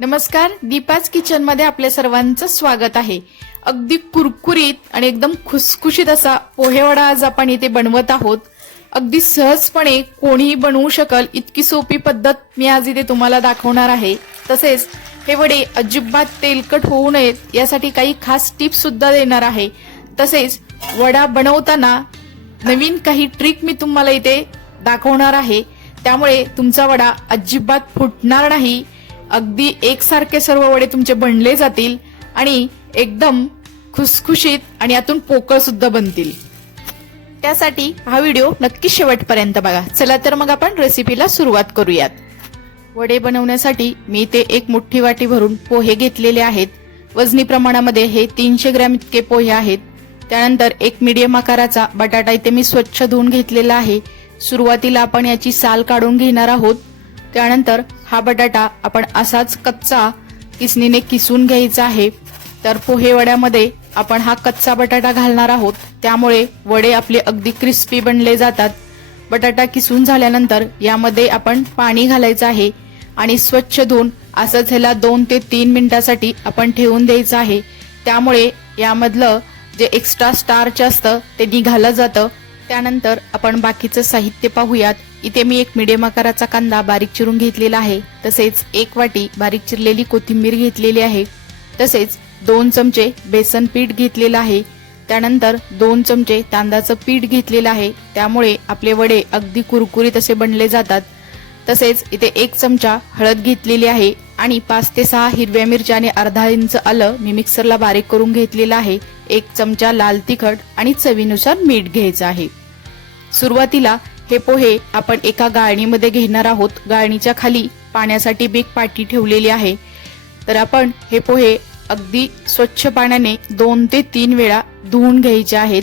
नमस्कार, दीपाज किचन मध्ये आपल्या सर्वांचं स्वागत आहे। अगदी कुरकुरीत आणि एकदम खुसखुशीत असा पोहेवडा आज आपण इथे बनवत आहोत। अगदी सहजपणे कोणीही बनवू शकल इतकी सोपी पद्धत मी आज इथे तुम्हाला दाखवणार आहे। तसेच हे वडे अजिबात तेलकट होऊ नयेत यासाठी काही खास टिप्स सुद्धा देणार आहे। तसेच वडा बनवताना नवीन काही ट्रिक मी तुम्हाला इथे दाखवणार आहे, त्यामुळे तुमचा वडा अजिबात फुटणार नाही। अगदी एकसारखे सर्व वडे तुमचे बनले जातील आणि एकदम खुसखुशीत आणि आतून पोकळ सुद्धा बनतील। त्यासाठी हा व्हिडिओ नक्की शेवटपर्यंत बघा। चला तर मग आपण रेसिपीला सुरुवात करूयात। वडे बनवण्यासाठी मी इथे एक मोठी वाटी भरून पोहे घेतलेले आहेत। वजनी प्रमाणामध्ये हे 300 ग्रॅम इतके पोहे आहेत। त्यानंतर एक मीडियम आकाराचा बटाटा इथे मी स्वच्छ धुवून घेतलेला आहे। सुरुवातीला आपण याची साल काढून घेणार आहोत। त्यानंतर हा बटाटा आपण असाच कच्चा किसणीने किसून घ्यायचा आहे। तर पोहे वड्यामध्ये आपण हा कच्चा बटाटा घालणार आहोत, त्यामुळे वडे आपले अगदी क्रिस्पी बनले जातात। बटाटा किसून झाल्यानंतर यामध्ये आपण पाणी घालायचं आहे आणि स्वच्छ धुवून असंच ह्याला 2 ते 3 मिनिटांसाठी आपण ठेवून द्यायचं आहे। त्यामुळे यामधलं जे एक्स्ट्रा स्टार्च असतं ते निघालं जातं। त्यानंतर आपण बाकीचं साहित्य पाहूयात। इथे मी एक मीडियम आकाराचा कांदा बारीक चिरून घेतलेला आहे। तसेच एक वाटी बारीक चिरलेली कोथिंबीर घेतलेली आहे। तसेच 2 चमचे बेसन पीठ घेतलेलं आहे। त्यानंतर 2 चमचे तांदळाचं पीठ घेतलेलं आहे, त्यामुळे आपले वडे अगदी कुरकुरीत असे बनले जातात। तसेच इथे 1 चमचा हळद घेतलेली आहे आणि 5 ते 6 हिरव्या मिरच्या आणि अर्धा इंच आलं मी मिक्सरला बारीक करून घेतलेलं आहे। 1 चमचा लाल तिखट आणि चवीनुसार मीठ घ्यायचं आहे। सुरुवातीला हे पोहे आपण एका गाळणीमध्ये घेणार आहोत। गाळणीच्या खाली पाण्यासाठी मी एक पाटी ठेवलेली आहे। तर आपण हे पोहे अगदी स्वच्छ पाण्याने 2 ते 3 वेळा धुवून घ्यायचे आहेत।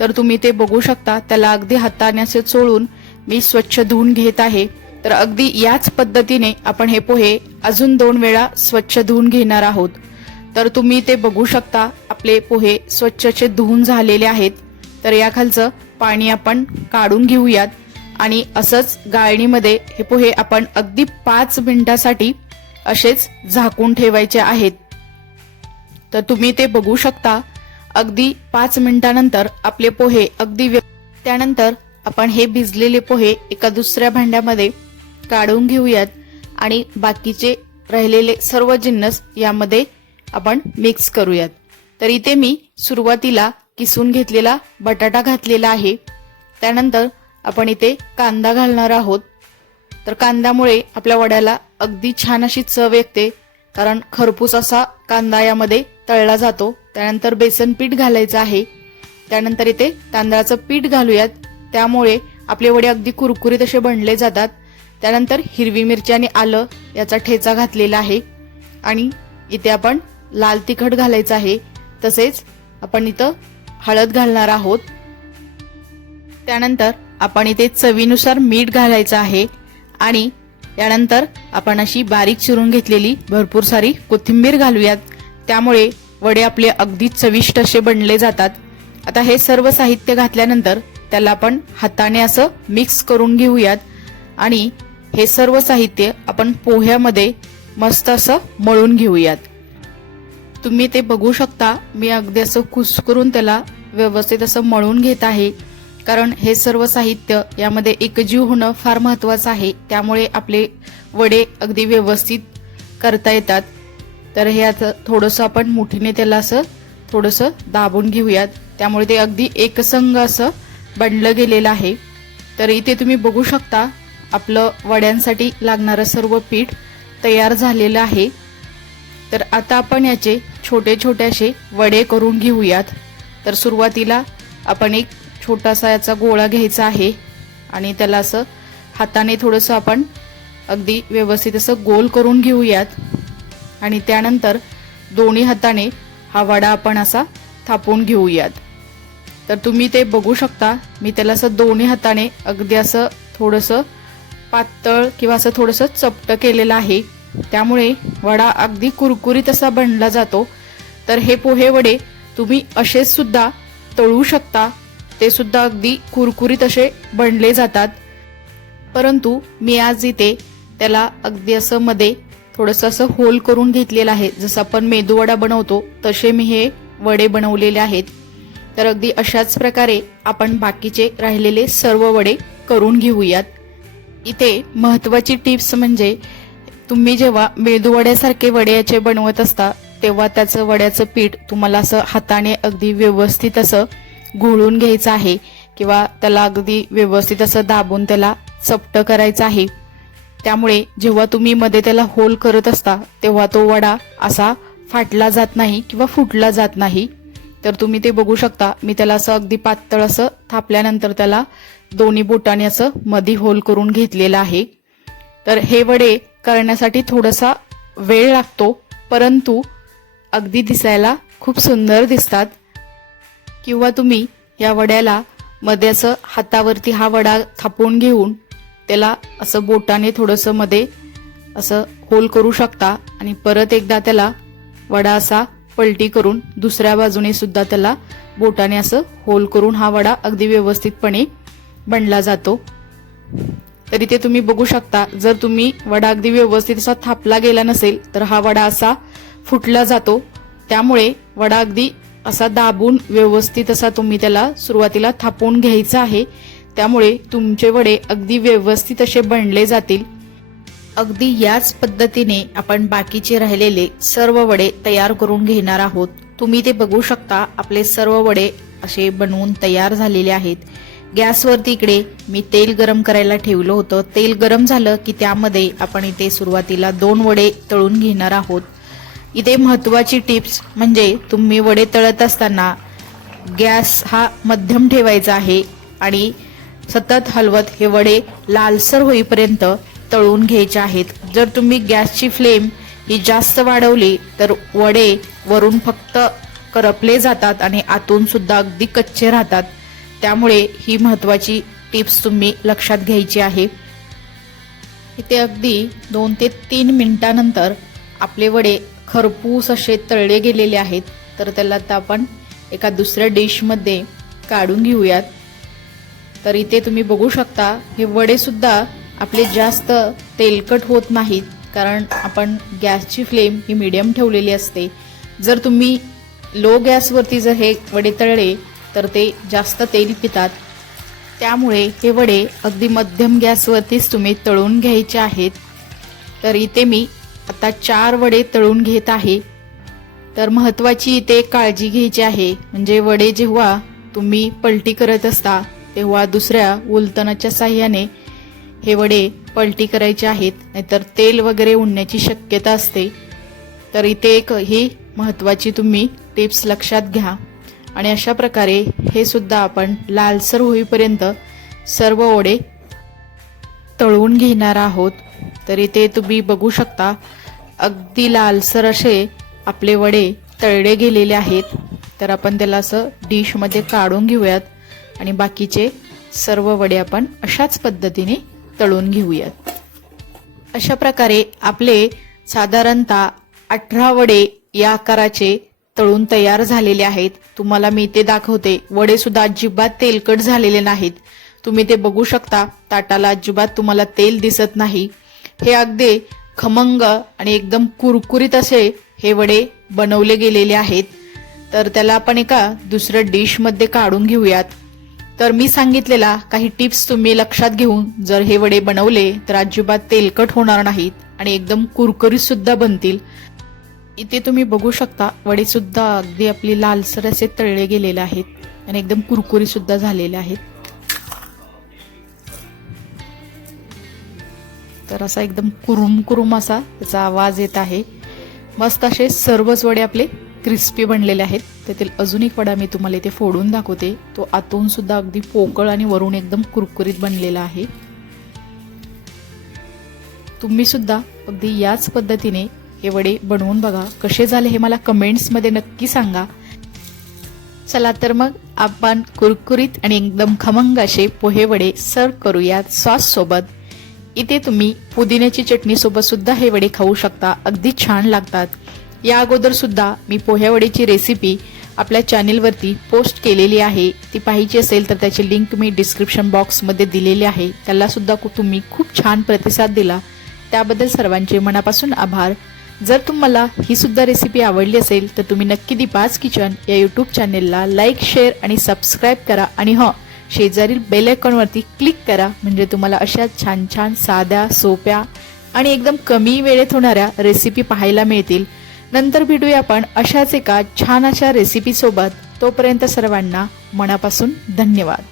तर तुम्ही ते बघू शकता, त्याला अगदी हाताने असे चोळून मी स्वच्छ धुवून घेत आहे। तर अगदी याच पद्धतीने आपण हे पोहे अजून 2 वेळा स्वच्छ धुवून घेणार आहोत। तर तुम्ही ते बघू शकता, आपले पोहे स्वच्छचे धुवून झालेले आहेत। तर या खालचं पाणी आपण काढून घेऊयात आणि असंच गाळणीमध्ये हे पोहे आपण अगदी 5 मिनिटांसाठी असेच झाकून ठेवायचे आहेत। तर तुम्ही ते बघू शकता, अगदी 5 मिनिटांनंतर आपले पोहे अगदी त्यानंतर आपण हे भिजलेले पोहे एका दुसऱ्या भांड्यामध्ये काढून घेऊयात आणि बाकीचे राहिलेले सर्व जिन्नस यामध्ये आपण मिक्स करूयात। तर इथे मी सुरुवातीला किसून घेतलेला बटाटा घातलेला आहे। त्यानंतर आपण इथे कांदा घालणार आहोत। तर कांद्यामुळे आपल्या वड्याला अगदी छान अशी चव येते, कारण खरपूस असा कांदा यामध्ये तळला जातो। त्यानंतर बेसन पीठ घालायचं आहे। त्यानंतर इथे तांदळाचं पीठ घालूयात, त्यामुळे आपले वडे अगदी कुरकुरीत असे बनले जातात। त्यानंतर हिरवी मिरची आणि आलं याचा ठेचा घातलेला आहे आणि इथे आपण लाल तिखट घालायचं आहे। तसेच आपण इथं हळद घालणार आहोत। त्यानंतर आपण इथे चवीनुसार मीठ घालायचं आहे आणि यानंतर आपण अशी बारीक चिरून घेतलेली भरपूर सारी कोथिंबीर घालूयात, त्यामुळे वडे आपले अगदी चविष्ट असे बनले जातात। आता हे सर्व साहित्य घातल्यानंतर त्याला आपण हाताने असं मिक्स करून घेऊयात आणि हे सर्व साहित्य आपण पोह्यामध्ये मस्त असं मळून घेऊयात। तुम्ही ते बघू शकता, मी अगदी असं कुस्करून त्याला व्यवस्थित असं मळून घेत आहे, कारण हे सर्व साहित्य यामध्ये एकजीव होणं फार महत्त्वाचं आहे। त्यामुळे आपले वडे अगदी व्यवस्थित करता येतात। तर हे आता थोडंसं आपण मुठीने त्याला असं थोडंसं दाबून घेऊयात, त्यामुळे ते अगदी एकसंग असं बनलं गेलेलं आहे। तर इथे तुम्ही बघू शकता, आपलं वड्यांसाठी लागणारं सर्व पीठ तयार झालेलं आहे। तर आता आपण याचे छोटे छोटे असे वडे करून घेऊयात। तर सुरुवातीला आपण एक छोटासा याचा गोळा घ्यायचा आहे आणि त्याला असं हाताने थोडंसं आपण अगदी व्यवस्थित असं गोल करून घेऊयात आणि त्यानंतर दोन्ही हाताने हा वडा आपण असा थापून घेऊयात। तर तुम्ही ते बघू शकता, मी त्याला असं दोन्ही हाताने अगदी असं थोडंसं पातळ किंवा असं थोडंसं चपटं केलेलं आहे, त्यामुळे वडा अगदी कुरकुरीत असा बनला जातो। तर हे पोहे वडे तुम्ही असेच सुद्धा तळू शकता, ते सुद्धा अगदी कुरकुरीत असे बनले जातात। परंतु मी आज इथे त्याला अगदी असं मध्ये थोडंसं असं होल करून घेतलेलं आहे. जसं आपण मेदूवडा बनवतो तसे मी हे वडे बनवलेले आहेत. तर अगदी अशाच प्रकारे आपण बाकीचे राहिलेले सर्व वडे करून घेऊयात. इथे महत्त्वाची टिप्स म्हणजे तुम्ही जेव्हा मेदूवड्यासारखे वड्याचे बनवत असता तेव्हा त्याचं वड्याचं पीठ तुम्हाला असं हाताने अगदी व्यवस्थित असं घोळून घ्यायचं आहे किंवा त्याला अगदी व्यवस्थित असं दाबून त्याला चपटं करायचं आहे. त्यामुळे जेव्हा तुम्ही मध्ये त्याला होल करत असता तेव्हा तो वडा असा फाटला जात नाही किंवा फुटला जात नाही. तर तुम्ही ते बघू शकता. मी त्याला असं अगदी पातळ असं थापल्यानंतर त्याला दोन्ही बोटाने असं मध्ये होल करून घेतलेलं आहे. तर हे वडे करण्यासाठी थोडासा वेळ लागतो, परंतु अगदी दिसायला खूप सुंदर दिसतात. किंवा तुम्ही या वड्याला मध्ये असं हातावरती हा वडा थापून घेऊन त्याला असं बोटाने थोडंसं मध्ये असं होल करू शकता आणि परत एकदा त्याला वडा असा पलटी करून दुसऱ्या बाजूने सुद्धा त्याला बोटाने असं होल करून हा वडा अगदी व्यवस्थितपणे बनला जातो. तरी ते तुम्ही बघू शकता. जर तुम्ही वडा अगदी व्यवस्थित असा थापला गेला नसेल तर हा वडा असा फुटला जातो. त्यामुळे वडा अगदी असा दाबून व्यवस्थित असा तुम्ही त्याला सुरुवातीला थापून घ्यायचा आहे. त्यामुळे तुमचे वडे अगदी व्यवस्थित असे बनले जातील. अगदी याच पद्धतीने आपण बाकीचे राहिलेले सर्व वडे तयार करून घेणार आहोत. तुम्ही ते बघू शकता. आपले सर्व वडे असे बनवून तयार झालेले आहेत. गॅसवरती इकडे मी तेल गरम करायला ठेवलं होतं. तेल गरम झालं की त्यामध्ये आपण इथे सुरुवातीला 2 वडे तळून घेणार आहोत. इथे महत्त्वाची टिप्स म्हणजे तुम्ही वडे तळत असताना गॅस हा मध्यम ठेवायचा आहे आणि सतत हलवत हे वडे लालसर होईपर्यंत तळून घ्यायचे आहेत. जर तुम्ही गॅसची फ्लेम ही जास्त वाढवली तर वडे वरून फक्त करपले जातात आणि आतून सुद्धा अगदी कच्चे राहतात. त्यामुळे ही महत्त्वाची टिप्स तुम्ही लक्षात घ्यायची आहे. इथे अगदी 2 ते 3 मिनिटांनंतर आपले वडे खरपूस असे तळले गेलेले आहेत. तर त्याला आता आपण एका दुसऱ्या डिशमध्ये काढून घेऊयात. तर इथे तुम्ही बघू शकता हे वडे सुद्धा आपले जास्त तेलकट होत नाहीत, कारण आपण गॅसची फ्लेम ही मीडियम ठेवलेली असते. जर तुम्ही लो गॅसवरती जर हे वडे तळले तर ते जास्त तेल पितात. त्यामुळे हे वडे अगदी मध्यम गॅसवरतीच तुम्ही तळून घ्यायचे आहेत. तर इथे मी आता 4 वडे तळून घेत आहे. तर महत्त्वाची इथे काळजी घ्यायची आहे, म्हणजे वडे जेव्हा तुम्ही पलटी करत असता तेव्हा दुसऱ्या उलटण्याच्या साह्याने हे वडे पलटी करायचे आहेत, नाहीतर तेल वगैरे उडण्याची शक्यता असते. तर इथे एक ही महत्त्वाची तुम्ही टिप्स लक्षात घ्या. आणि अशा प्रकारे हे सुद्धा आपण लालसर होईपर्यंत सर्व वडे तळून घेणार आहोत. तर इथे तुम्ही बघू शकता अगदी लालसर असे आपले वडे तळले गेलेले आहेत. तर आपण त्याला असं डिशमध्ये काढून घेऊयात आणि बाकीचे सर्व वडे आपण अशाच पद्धतीने तळून घेऊयात. अशा प्रकारे आपले साधारणतः 18 वडे या आकाराचे तळून तयार झालेले आहेत. तुम्हाला मी ते दाखवते. वडे सुद्धा अजिबात तेलकट झालेले नाहीत. तुम्ही ते बघू शकता. ताटाला अजिबात तुम्हाला तेल दिसत नाही. हे अगदी खमंग आणि एकदम कुरकुरीत असे हे वडे बनवले गेलेले आहेत. तर त्याला आपण एका दुसऱ्या डिशमध्ये काढून घेऊयात. तर मी सांगितलेला काही टिप्स तुम्ही लक्षात घेऊन जर हे वडे बनवले तर अजिबात तेलकट होणार नाहीत आणि एकदम कुरकुरीत सुद्धा बनतील. इथे तुम्ही बघू शकता वडे सुद्धा अगदी आपली लालसर असे तळले गेलेले आहेत आणि एकदम कुरकुरीत सुद्धा झालेले आहेत. तर असा एकदम कुरुम कुरुम असा त्याचा आवाज येत आहे. मस्त असे सर्वच वडे आपले क्रिस्पी बनलेले आहेत. त्यातील अजून एक वडा मी तुम्हाला इथे फोडून दाखवते. तो आतून सुद्धा अगदी पोकळ आणि वरून एकदम कुरकुरीत बनलेला आहे. तुम्ही सुद्धा अगदी याच पद्धतीने हे वडे बनवून बघा. कसे झाले हे मला कमेंट्समध्ये नक्की सांगा. चला तर मग आपण कुरकुरीत आणि एकदम खमंग असे पोहे वडे सर्व करूयात सॉस सोबत. इथे तुम्ही पुदिन्याची चटणी सोबत सुद्धा हे वडे खाऊ शकता. अगदी छान लागतात. या अगोदर सुद्धा मी पोहे वडेची रेसिपी आपल्या चॅनेलवरती पोस्ट केलेली आहे. ती पाहायची असेल तर त्याची लिंक मी डिस्क्रिप्शन बॉक्समध्ये दिलेली आहे. त्याला सुद्धा तुम्ही खूप छान प्रतिसाद दिला त्याबद्दल सर्वांचे मनापासून आभार. जर तुम्हाला ही सुद्धा रेसिपी आवडली असेल तर तुम्ही नक्की दीपाज किचन या यूट्यूब चॅनेलला लाईक, शेअर आणि सबस्क्राईब करा आणि शेजारील बेल आयकॉनवरती क्लिक करा, म्हणजे तुम्हाला अशा छान छान साध्या, सोप्या आणि एकदम कमी वेळेत होणाऱ्या रेसिपी पाहायला मिळतील. नंतर भेटूया आपण अशाच एका छान अशा रेसिपी सोबत. तोपर्यंत सर्वांना मनापासून धन्यवाद.